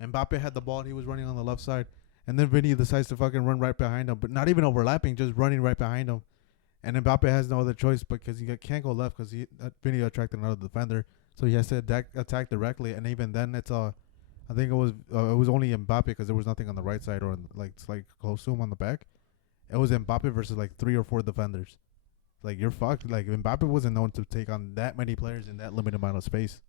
Mbappe had the ball and he was running on the left side, and then Vinny decides to fucking run right behind him, but not even overlapping, just running right behind him. And Mbappe has no other choice because he can't go left because Vinny attracted another defender, so he has to attack directly. And even then, I think it was only Mbappe because there was nothing on the right side or like it's like close to him on the back. It was Mbappe versus like 3 or 4 defenders. Like you're fucked. Like Mbappe wasn't known to take on that many players in that limited amount of space.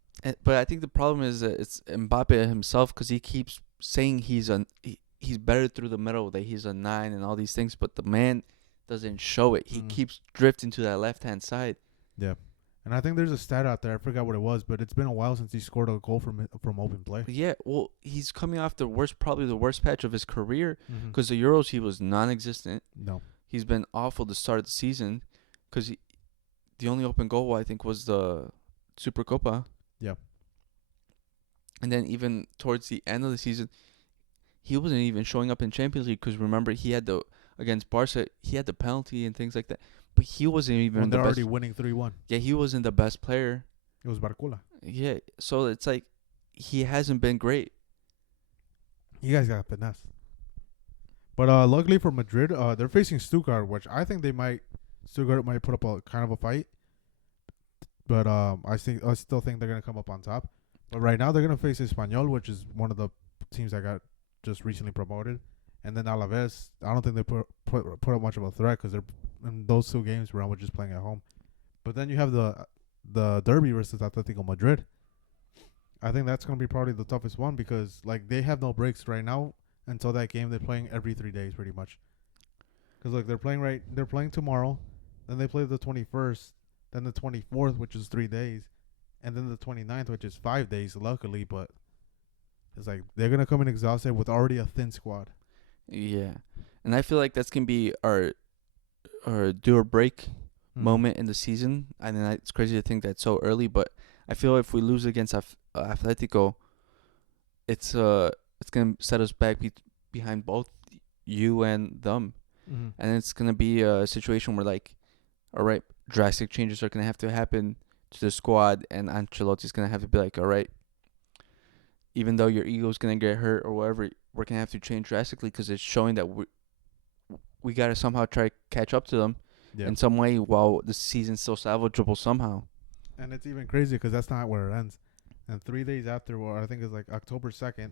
But I think the problem is that it's Mbappe himself because he keeps saying he's better through the middle, that he's a 9 and all these things, but the man doesn't show it. He keeps drifting to that left-hand side. Yeah. And I think there's a stat out there. I forgot what it was, but it's been a while since he scored a goal from open play. Yeah, well, he's coming off probably the worst patch of his career because the Euros he was non-existent. No. He's been awful to start the season because the only open goal I think was the Supercopa. Yeah. And then even towards the end of the season, he wasn't even showing up in Champions League because remember he had against Barca he had the penalty and things like that. But he wasn't even when they're the already best. winning 3-1. Yeah, he wasn't the best player. It was Barcola. Yeah, so it's like he hasn't been great. You guys got finesse. But luckily for Madrid, they're facing Stuttgart, which I think Stuttgart might put up a kind of a fight. But I still think they're gonna come up on top. But right now they're gonna face Espanyol, which is one of the teams that got just recently promoted, and then Alaves. I don't think they put up much of a threat because they're in those 2 games. Real Madrid just playing at home. But then you have the derby versus Atletico Madrid. I think that's gonna be probably the toughest one because like they have no breaks right now until that game. They're playing every 3 days pretty much. Because like they're playing tomorrow, then they play the 21st, then the 24th, which is 3 days, and then the 29th, which is 5 days. Luckily, but it's like they're gonna come in exhausted with already a thin squad. Yeah, and I feel like that's gonna be our do or break moment in the season. I mean, it's crazy to think that so early, but I feel if we lose against Atletico, it's gonna set us back behind both you and them, and it's gonna be a situation where like, all right, drastic changes are gonna have to happen to the squad, and Ancelotti's gonna have to be like, all right, even though your ego's gonna get hurt or whatever, we're gonna have to change drastically because it's showing that we gotta somehow try to catch up to them Yeah. in some way while the season's still salvageable somehow. And it's even crazy because that's not where it ends. And 3 days after, well, I think it's like October 2nd,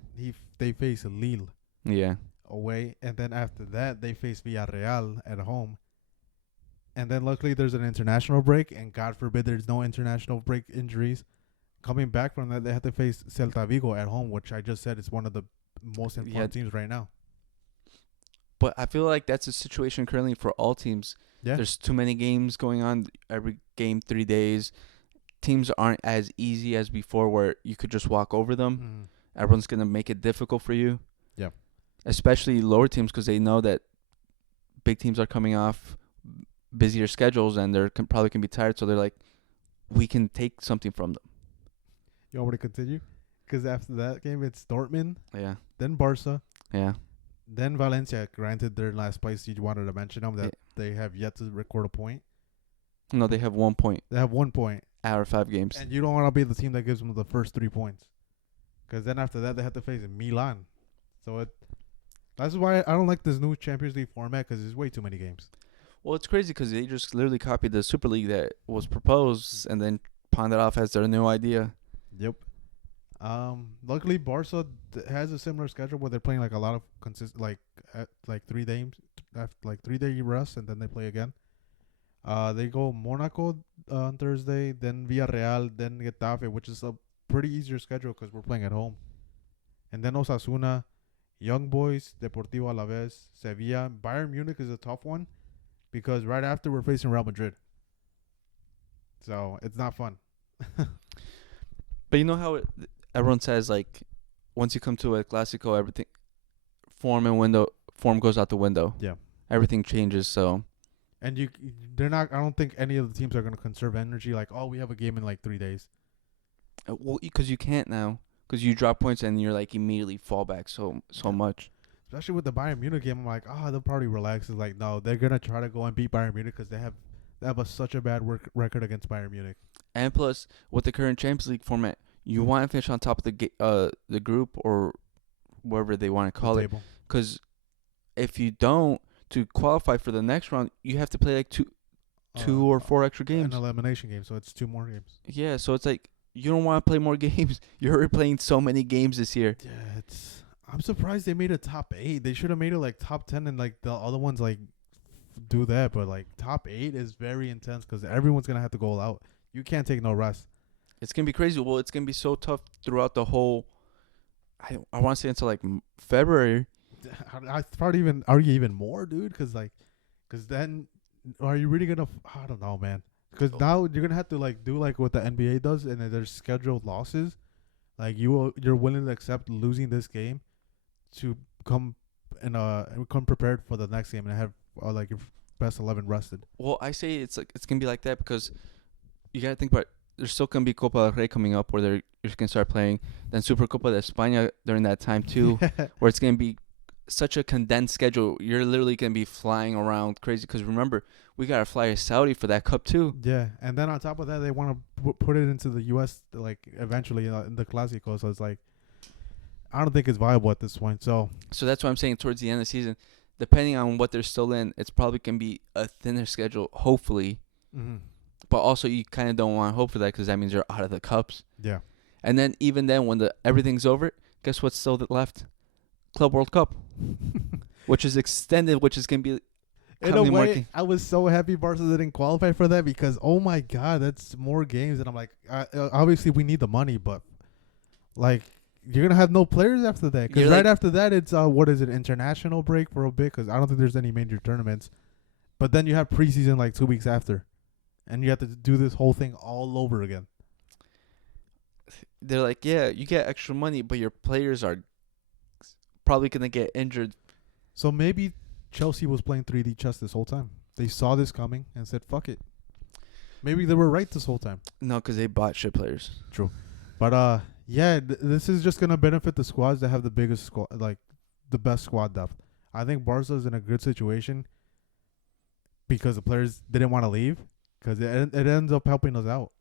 they face Lille Yeah. away. And then after that, they face Villarreal at home. And then luckily there's an international break. And God forbid there's no international break injuries. Coming back from that, they have to face Celta Vigo at home, which I just said is one of the most important teams right now. But I feel like that's a situation currently for all teams. Yeah. There's too many games going on. Every game, 3 days. Teams aren't as easy as before where you could just walk over them. Mm-hmm. Everyone's going to make it difficult for you. Yeah. Especially lower teams because they know that big teams are coming off busier schedules and they're probably can be tired. So they're like, we can take something from them. You want me to continue? Because after that game, it's Dortmund. Yeah. Then Barca. Yeah. Then Valencia. Granted, they're in last place. You wanted to mention them that they have yet to record a point. No, they have 1 point. They have 1 point. Out of 5 games. And you don't want to be the team that gives them the first 3 points. Because then after that, they have to face Milan. So that's why I don't like this new Champions League format because there's way too many games. Well, it's crazy because they just literally copied the Super League that was proposed and then pawned it off as their new idea. Yep. Luckily, Barca has a similar schedule where they're playing like a lot of like 3 games, like 3-day rest, and then they play again. They go Monaco on Thursday, then Villarreal, then Getafe, which is a pretty easier schedule because we're playing at home. And then Osasuna, Young Boys, Deportivo Alaves, Sevilla. Bayern Munich is a tough one because right after we're facing Real Madrid. So it's not fun. But you know how everyone says, like, once you come to a Clásico, everything, form goes out the window. Yeah. Everything changes, so. And they're not. I don't think any of the teams are going to conserve energy. Like, oh, we have a game in like 3 days. Well, because you can't now, because you drop points and you're like immediately fall back so much. Especially with the Bayern Munich game, I'm like, they'll probably relax. It's like, no, they're gonna try to go and beat Bayern Munich because they have such a bad record against Bayern Munich. And plus, with the current Champions League format, you want to finish on top of the group or whatever they want to call it. Because if you don't, to qualify for the next round, you have to play like two or 4 extra games. An elimination game, so it's 2 more games. Yeah, so it's like you don't want to play more games. You're already playing so many games this year. Yeah, I'm surprised they made a top 8. They should have made it like top 10 and like the other ones like do that. But like top 8 is very intense because everyone's gonna have to go out. You can't take no rest. It's gonna be crazy. Well, it's gonna be so tough throughout the whole. I want to say until like February. I probably even argue even more, dude. Because then are you really gonna? I don't know, man. Because now you're gonna have to like do like what the NBA does, and then there's scheduled losses. Like you're willing to accept losing this game to come prepared for the next game and have like your best 11 rested. Well, I say it's gonna be like that because you gotta think about it. There's still gonna be Copa del Rey coming up where you're gonna start playing. Then Supercopa de España during that time too, where it's gonna be such a condensed schedule. You're literally gonna be flying around crazy because remember we gotta fly to Saudi for that cup too. Yeah, and then on top of that, they want to put it into the U.S. like eventually in the Clásico. So it's like I don't think it's viable at this point. So that's why I'm saying towards the end of the season, depending on what they're still in, it's probably gonna be a thinner schedule. Hopefully. Mm-hmm. But also, you kind of don't want to hope for that because that means you're out of the cups. Yeah. And then even then, when everything's over, guess what's still left? Club World Cup, which is extended, which is going to be. In a way, I was so happy Barca didn't qualify for that because, oh my God, that's more games. And I'm like, obviously we need the money, but like you're going to have no players after that. Because after that, it's, international break for a bit because I don't think there's any major tournaments. But then you have preseason like 2 weeks after. And you have to do this whole thing all over again. They're like, yeah, you get extra money, but your players are probably going to get injured. So maybe Chelsea was playing 3D chess this whole time. They saw this coming and said, fuck it. Maybe they were right this whole time. No, because they bought shit players. True. But, this is just going to benefit the squads that have the biggest squad, like the best squad depth. I think Barca's in a good situation because the players didn't want to leave. Because it ends up helping us out.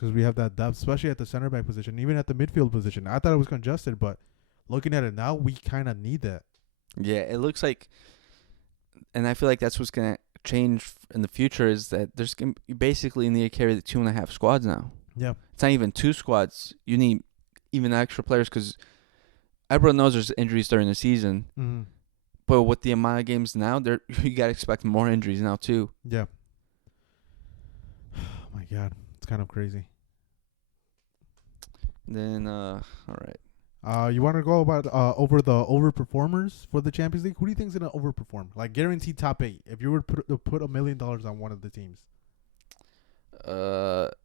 because we have that depth, especially at the center back position, even at the midfield position. I thought it was congested, but looking at it now, we kind of need that. Yeah, it looks like, and I feel like that's what's gonna change in the future is that there's gonna you basically need to carry the 2.5 squads now. Yeah. It's not even 2 squads. You need even extra players because everyone knows there's injuries during the season. Mm-hmm. But with the amount of games now, there you gotta expect more injuries now too. Yeah. Oh my God, it's kind of crazy. Then, all right. You want to go about over the overperformers for the Champions League? Who do you think is gonna overperform? Like guaranteed top 8. If you were to put $1 million on one of the teams.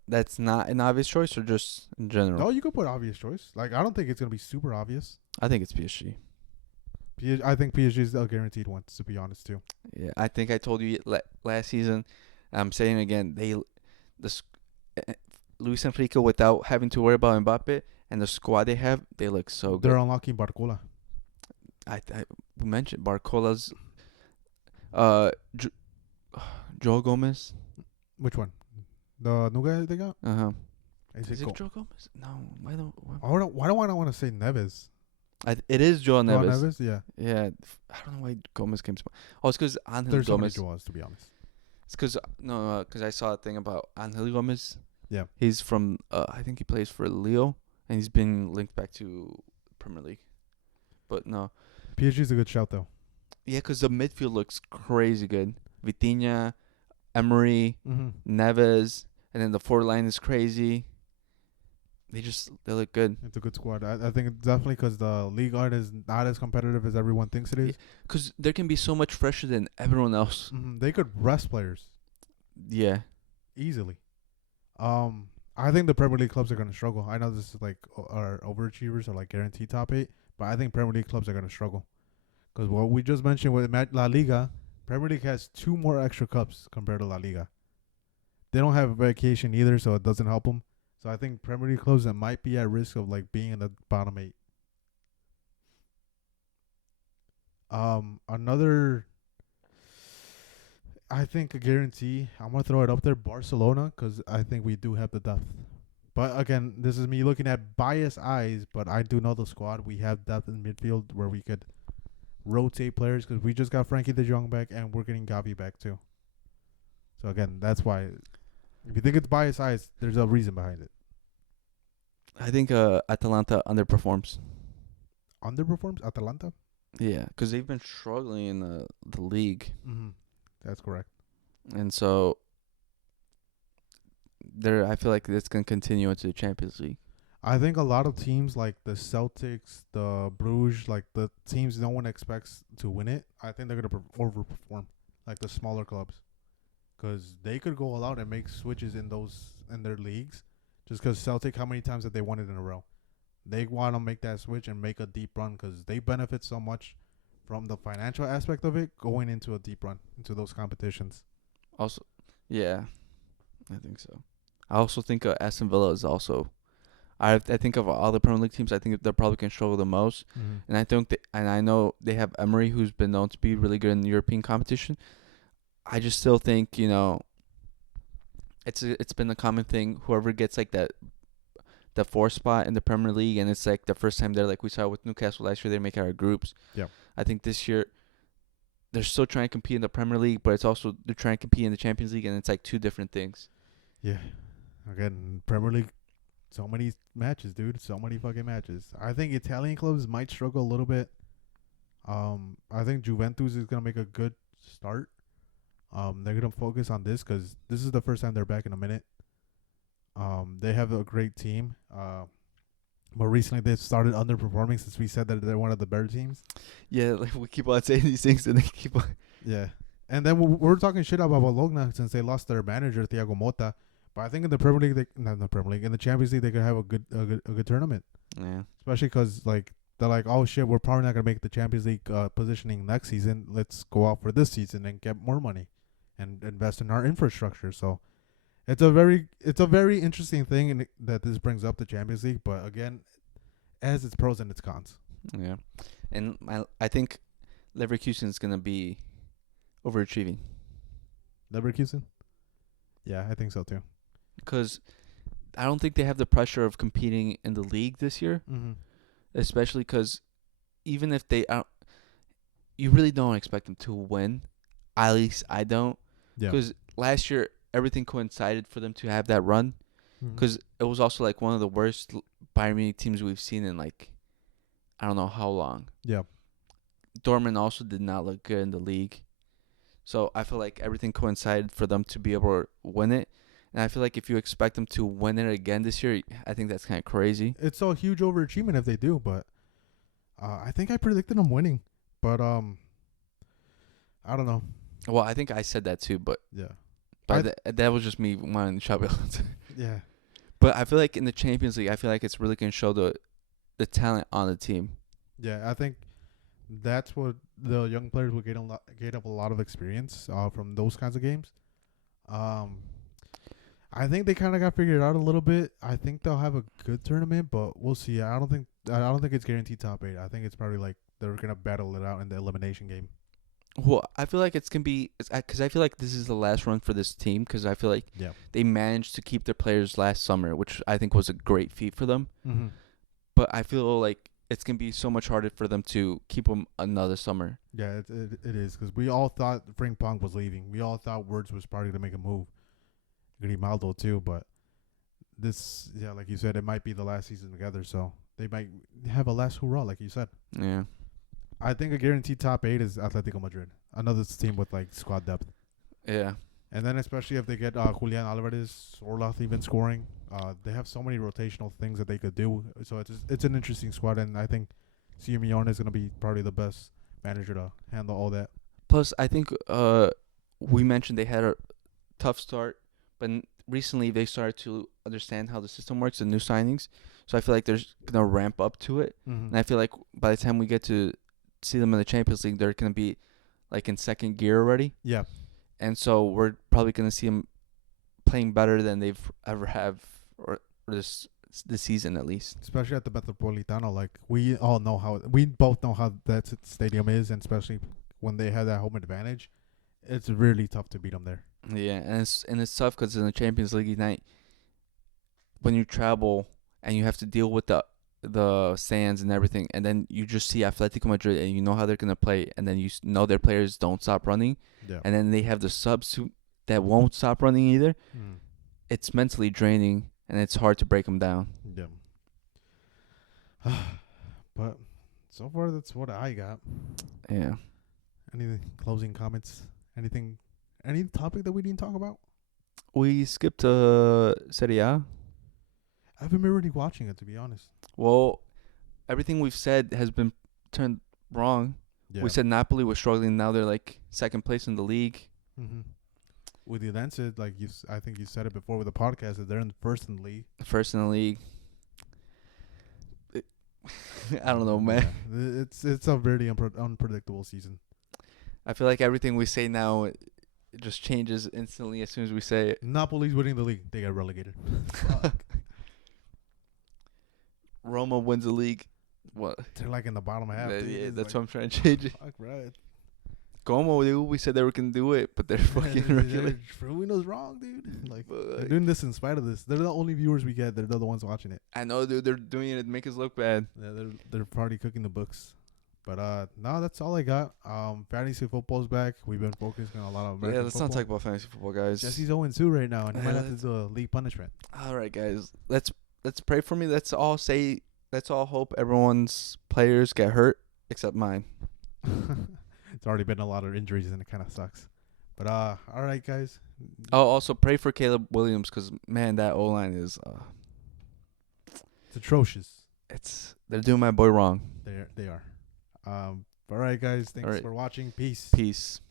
That's not an obvious choice or just in general? No, you could put obvious choice. Like I don't think it's gonna be super obvious. I think it's PSG. I think PSG is a guaranteed one. To be honest, too. Yeah, I think I told you last season. I'm saying again, Luis Enrique without having to worry about Mbappe and the squad they have, they look so good. They're unlocking Barcola. We mentioned Barcola's, Joe Gomez. Which one? The new guy they got? Is it Joe Gomez? No, why don't I want to say Neves? it is Joe Neves. Neves, yeah. Yeah, I don't know why Gomez came to mind. Oh, it's because Angel There's so many Gomez. Joas, to be honest. It's because I saw a thing about Angel Gomez. Yeah. He's from I think he plays for Leo, and he's been linked back to Premier League. But no. PSG's a good shout though. Yeah, because the midfield looks crazy good. Vitinha, Emery, Neves, and then the forward line is crazy. They look good. It's a good squad. I think it's definitely because the league art is not as competitive as everyone thinks it is. Because there can be so much fresher than everyone else. They could rest players. Yeah. Easily. I think the Premier League clubs are going to struggle. I know this is like our overachievers or like guaranteed top 8, but I think Premier League clubs are going to struggle. Because what we just mentioned with La Liga, Premier League has 2 more extra cups compared to La Liga. They don't have a vacation either, so it doesn't help them. So I think Premier League clubs that might be at risk of like being in the bottom 8. Another, I think a guarantee. I'm gonna throw it up there, Barcelona, because I think we do have the depth. But again, this is me looking at biased eyes, but I do know the squad. We have depth in midfield where we could rotate players because we just got Frankie de Jong back and we're getting Gavi back too. So again, that's why. If you think it's biased eyes, there's a reason behind it. I think Atalanta underperforms. Underperforms Atalanta? Yeah, because they've been struggling in the league. That's correct. And so I feel like it's going to continue into the Champions League. I think a lot of teams like the Celtics, the Bruges, like the teams no one expects to win it, I think they're going to overperform, like the smaller clubs. Because they could go all out and make switches in their leagues. Just because Celtic, how many times have they won it in a row? They want to make that switch and make a deep run because they benefit so much from the financial aspect of it going into a deep run into those competitions. Also, yeah, I think so. I also think Aston Villa is also. I think of all the Premier League teams, I think they're probably going to struggle the most. And I think and I know they have Emery, who's been known to be really good in the European competition. I just still think, it's been a common thing. Whoever gets like the 4th spot in the Premier League, and it's like the first time they're like we saw with Newcastle last year, they make it out of groups. Yeah. I think this year they're still trying to compete in the Premier League, but it's also they're trying to compete in the Champions League, and it's like 2 different things. Yeah. Again, Premier League, so many matches, dude. So many fucking matches. I think Italian clubs might struggle a little bit. I think Juventus is gonna make a good start. They're gonna focus on this because this is the first time they're back in a minute. They have a great team. But recently they started underperforming since we said that they're one of the better teams. Yeah, like we keep on saying these things and they keep on. Yeah, and then we're talking shit about Bologna since they lost their manager Thiago Motta. But I think in the Premier League, not in the Premier League, in the Champions League, they could have a good tournament. Yeah, especially because like they're like, oh shit, we're probably not gonna make the Champions League positioning next season. Let's go out for this season and get more money and invest in our infrastructure. So it's a very interesting thing that this brings up the Champions League. But again, it has its pros and its cons. Yeah, and I think Leverkusen is gonna be overachieving. Leverkusen? Yeah, I think so too. Because I don't think they have the pressure of competing in the league this year, Mm-hmm. especially because even if they, you really don't expect them to win. At least I don't, Yeah. because last year everything coincided for them to have that run. Mm-hmm. Because it was also like one of the worst Bayern Munich teams we've seen in like I don't know how long. Yeah. Dortmund also did not look good in the league. So I feel like everything coincided for them to be able to win it. And I feel like if you expect them to win it again this year, I think that's kind of crazy. It's a huge overachievement if they do, but I think I predicted them winning. But I don't know. Well, I think I said that too, but Yeah. that was just me wanting Xabi Alonso. Yeah. But I feel like in the Champions League, I feel like it's really going to show the talent on the team. Yeah, I think that's what the young players will get up a lot of experience from those kinds of games. I think they kind of got figured out a little bit. I think they'll have a good tournament, but we'll see. I don't think it's guaranteed top 8. I think it's probably like they're gonna battle it out in the elimination game. Well, I feel like it's going to be – because I feel like this is the last run for this team because I feel like they managed to keep their players last summer, which I think was a great feat for them. Mm-hmm. But I feel like it's going to be so much harder for them to keep them another summer. Yeah, it is because we all thought Frank Pong was leaving. We all thought Words was probably to make a move. Grimaldo too, but this, like you said, it might be the last season together, so they might have a last hurrah, like you said. Yeah. I think a guaranteed top 8 is Atletico Madrid, another team with like squad depth. Yeah. And then especially if they get Julian Alvarez, Orloth even scoring, they have so many rotational things that they could do. So it's an interesting squad, and I think Simeone is going to be probably the best manager to handle all that. Plus, I think we mentioned they had a tough start, but recently they started to understand how the system works, the new signings. So I feel like they're going to ramp up to it. Mm-hmm. And I feel like by the time we get to see them in the Champions League, they're going to be like in second gear already. Yeah. And so we're probably going to see them playing better than they've ever have or this season at least. Especially at the Metropolitano, like we both know how that stadium is, and especially when they have that home advantage, it's really tough to beat them there. Yeah, and it's tough because in the Champions League night, when you travel and you have to deal with the stands and everything, and then you just see Atletico Madrid and you know how they're gonna play, and then you know their players don't stop running, and then they have the subs that won't stop running either. It's mentally draining and it's hard to break them down. Yeah. But so far that's what I got. Yeah. Any closing comments? Any topic that we didn't talk about? We skipped Serie A. I haven't been really watching it, to be honest. Well, everything we've said has been turned wrong. Yeah. We said Napoli was struggling. Now they're like second place in the league. Mm-hmm. With the events, I think you said it before with the podcast, that they're in first in the league. First in the league. I don't know, man. Yeah. It's a really unpredictable season. I feel like everything we say now it just changes instantly as soon as we say it. Napoli's winning the league. They got relegated. Fuck. Roma wins the league. What? They're like in the bottom half. Yeah, that's why I'm trying to change it. Fuck, right. Como, dude, we said they were going to do it, but they're fucking relegated. Proving us wrong, dude. Like, they're doing this in spite of this. They're the only viewers we get. They're the ones watching it. I know, dude. They're doing it to make us look bad. Yeah, they're probably cooking the books. But no, that's all I got. Fantasy football's back. We've been focusing on a lot of American let's football. not talk about fantasy football, guys. Jesse's 0-2 right now, and he might have to do a league punishment. All right, guys. Let's pray for me. Let's all hope everyone's players get hurt except mine. It's already been a lot of injuries, and it kind of sucks. But all right, guys. Oh, also pray for Caleb Williams because man, that O-line is it's atrocious. They're doing my boy wrong. They are. All right, guys. Thanks for watching. Peace. Peace.